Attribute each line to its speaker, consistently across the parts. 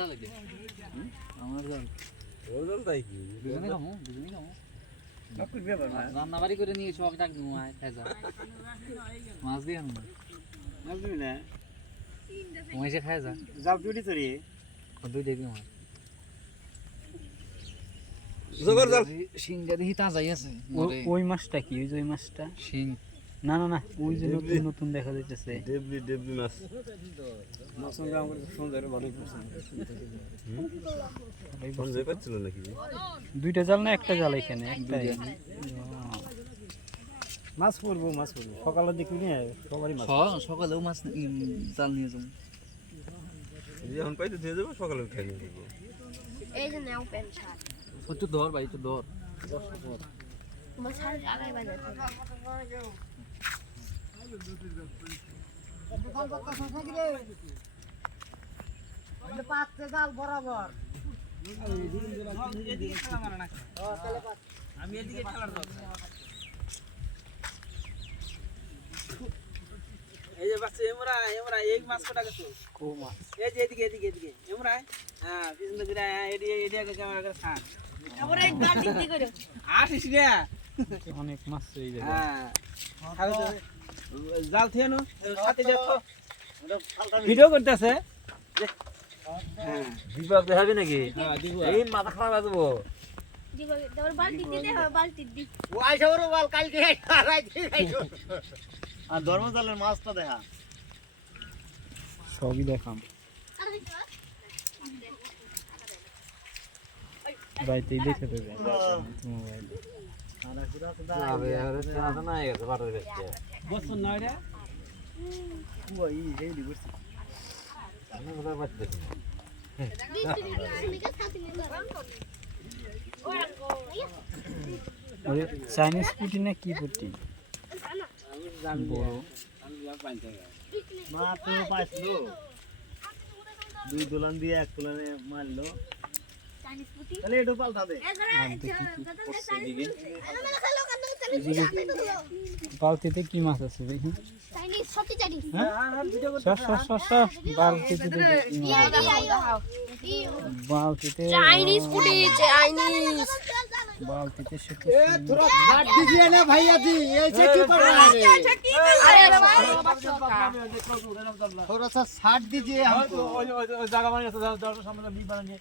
Speaker 1: জাল এটা আমার জাল।
Speaker 2: ওজন তাই কি?
Speaker 1: দুজনে খামো দুজনে খামো।
Speaker 2: নকুল
Speaker 1: রান্না বাড়ি করে নিয়ে সব ডাক দিমু আয় খাই মাছ দিয়ে আনব।
Speaker 2: বুঝবি না?
Speaker 1: তোমায় এসে যা।
Speaker 2: যাও ডিউটি তোরি
Speaker 1: দুই দেখবি আমার
Speaker 2: জোগাড় যাও
Speaker 1: শিংটা দেখি তাজাই আছে
Speaker 3: ওই মাছটা কি? ওই ওই মাছটা?
Speaker 1: শিং।
Speaker 3: না না না ওই যে নতুন নতুন দেখা যাইতেছে।
Speaker 2: ডেবলি ডেবলি মাছ। মাছ সঙ্গে আমার সুন্দর ভালো ফোন যে পাচ্ছিল নাকি?
Speaker 3: দুইটা জাল না একটা জাল এখানে একটাই
Speaker 2: মাছ পড়ব মাছ পড়ব। সকালে দেখবি না সবারই মাছ।
Speaker 1: সকালেও মাছ জাল নিয়ে যাব।
Speaker 2: যখন পাইতে দিয়ে যাব সকালে উঠে নিয়ে যাব।
Speaker 4: এই যে নাও প্যান্ট শার্ট
Speaker 1: একটু ধর ভাই একটু ধর
Speaker 4: তোমার শার্ট আলাই বাজাতে
Speaker 5: এই যে বাচ্চা এমরা এমরা এই মাছ কটা গেছো এই যে এদিকে এদিকে এদিকে এমরা হ্যাঁ পিছন ক্যামেরা করে খান
Speaker 4: আমরা এক বালতি দি করে
Speaker 5: আসিস রে
Speaker 3: অনেক মাছ এই জায়গায়
Speaker 5: হ্যাঁ। জাল থেকে নো সাথে যাচ্ছ ভিডিও করতেছে। হ্যাঁ।
Speaker 2: বিপদ দেখাবি নাকি?
Speaker 5: হ্যাঁ
Speaker 2: এই মাথা খারাপ আছে বো
Speaker 4: দিব তোমার বালতি দিতে হবে বালতি দি।
Speaker 2: আর ধর্মজালের মাছটা দেখা।
Speaker 3: সবই দেখাম। রাইতেই দেখে দেবে মোবাইলে
Speaker 5: বসুন নয় রে।
Speaker 3: ওই চাইনিজ পুটি না কি পুটি
Speaker 2: মা তুমি পাইছিল দুই দোলান দিয়ে এক দোলানে মারলো তাহলে একটু পাল্টা দে
Speaker 3: বালতিতে কি মাছ আছে দেখি
Speaker 4: চাইনিজ সত্যি চাইনিজ
Speaker 3: সর সর সর সর বালতিতে দেখি কি মাছ আছে। বালতিতে
Speaker 4: চাইনিজ ফুডি চাইনিজ
Speaker 3: বালতিতে সে তো
Speaker 2: হাত দিছিয়ে না ভাইয়া দি এই যে কি করে
Speaker 4: আরে
Speaker 2: थोड़ा सा साथ दीजिए हमको
Speaker 5: জায়গা মানে আছে দরকার সামনে বি বানিয়ে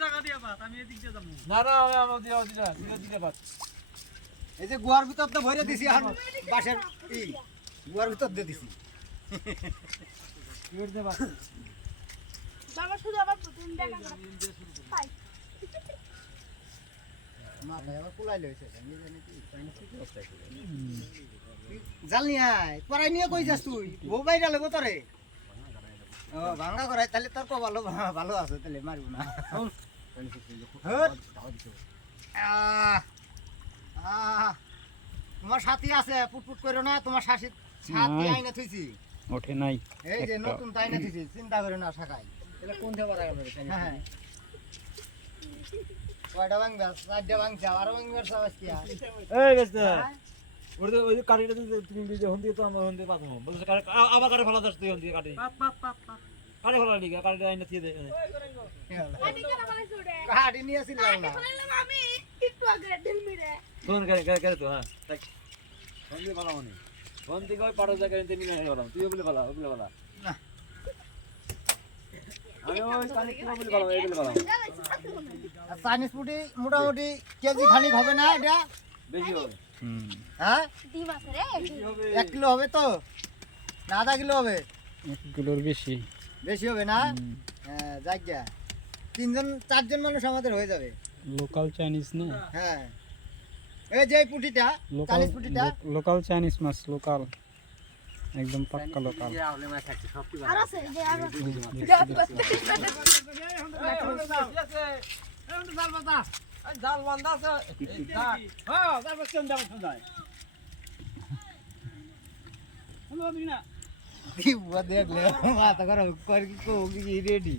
Speaker 5: জায়গা দিয়া বাত আমি এদিক দিয়ে যাবো না না আমি আমার দিয়া দিয়া দিয়া দিয়া বাত
Speaker 2: এই যে গুয়ার ভিতর তো ভরে দিছি আর বাসের ই গুয়ার ভিতর দিয়ে দিছি।
Speaker 4: বাবা শুধু আবার দেখা পাই
Speaker 2: জাল নিয়ে আয় পড়াই নিয়ে কই যাস তুই? বউ বাইরা লাগো তোরে। ও ভাঙ্গা করাই তাহলে তোর কো ভালো ভালো আছে তাহলে মারবো না। তোমার সাথী আছে পুটপুট করো না তোমার শাসি সাথী। আইনা থুইছি।
Speaker 3: ওঠে নাই।
Speaker 2: এই যে নতুন তাই না থুইছি চিন্তা করে না শাখায় এটা কোন থেকে পড়া গেল? হ্যাঁ কয়টা ভাঙবে? চারটা ভাঙছে আরও ভাঙবে আজকে
Speaker 6: এই বেশ ওই যে তুমি দিয়ে তো আমরা হন দিয়ে পাবো বলছে আ- আবার কাঠি ফেলা যাচ্ছে তুই হন
Speaker 5: পাপ পাপ পাপ পাপ
Speaker 6: কাঠি ফেলা লিগা কাঠিটা আইনা দিয়ে দে।
Speaker 2: কাহাটি নিয়েছিলাম না।
Speaker 4: আমি।
Speaker 6: ফোন করে করে করে তো হ্যাঁ দিয়ে মানে থেকে ওই পাড়ো জায়গায় নিতে নিয়ে গেলাম। তুই বলে বলে
Speaker 2: না। চাইনিজ মোটামুটি কেজি খানিক হবে না এটা?
Speaker 6: বেশি হবে।
Speaker 2: হ্যাঁ? এক কিলো। হবে। তো? না আধা কিলো হবে?
Speaker 3: একগুলোর বেশি।
Speaker 2: বেশি হবে না? হ্যাঁ যাক গিয়া। তিনজন চারজন মানুষ আমাদের হয়ে যাবে।
Speaker 3: লোকাল চাইনিজ না
Speaker 2: হ্যাঁ এই যে এই পুটিটা
Speaker 3: লোকাল
Speaker 2: চাইনিজ পুটিটা
Speaker 3: লোকাল চাইনিজ মাছ লোকাল একদম পাক্কা লোকাল
Speaker 4: আর আছে যে আর
Speaker 5: জাল বান্ধা আছে হ্যাঁ জাল বান্ধা কেন যাব যায় হলো দিবি না
Speaker 2: কি বুয়া দেখলে মাথা করো কর কি কো কি রেডি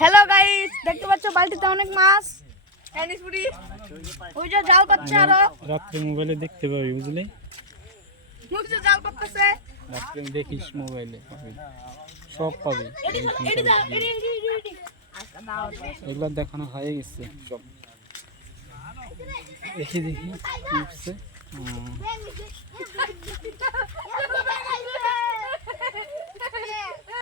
Speaker 4: হ্যালো গাইস দেখতে পাচ্ছ বালতিতে অনেক মাছ ওই যে জাল পাচ্ছে আরও
Speaker 3: রাতে মোবাইলে দেখতে পাবি বুঝলি
Speaker 4: জাল পাচ্ছে
Speaker 3: রাতে দেখিস মোবাইলে সব পাবি এগুলো দেখানো হয়ে গেছে সব দেখি দেখি উঠছে Yeah.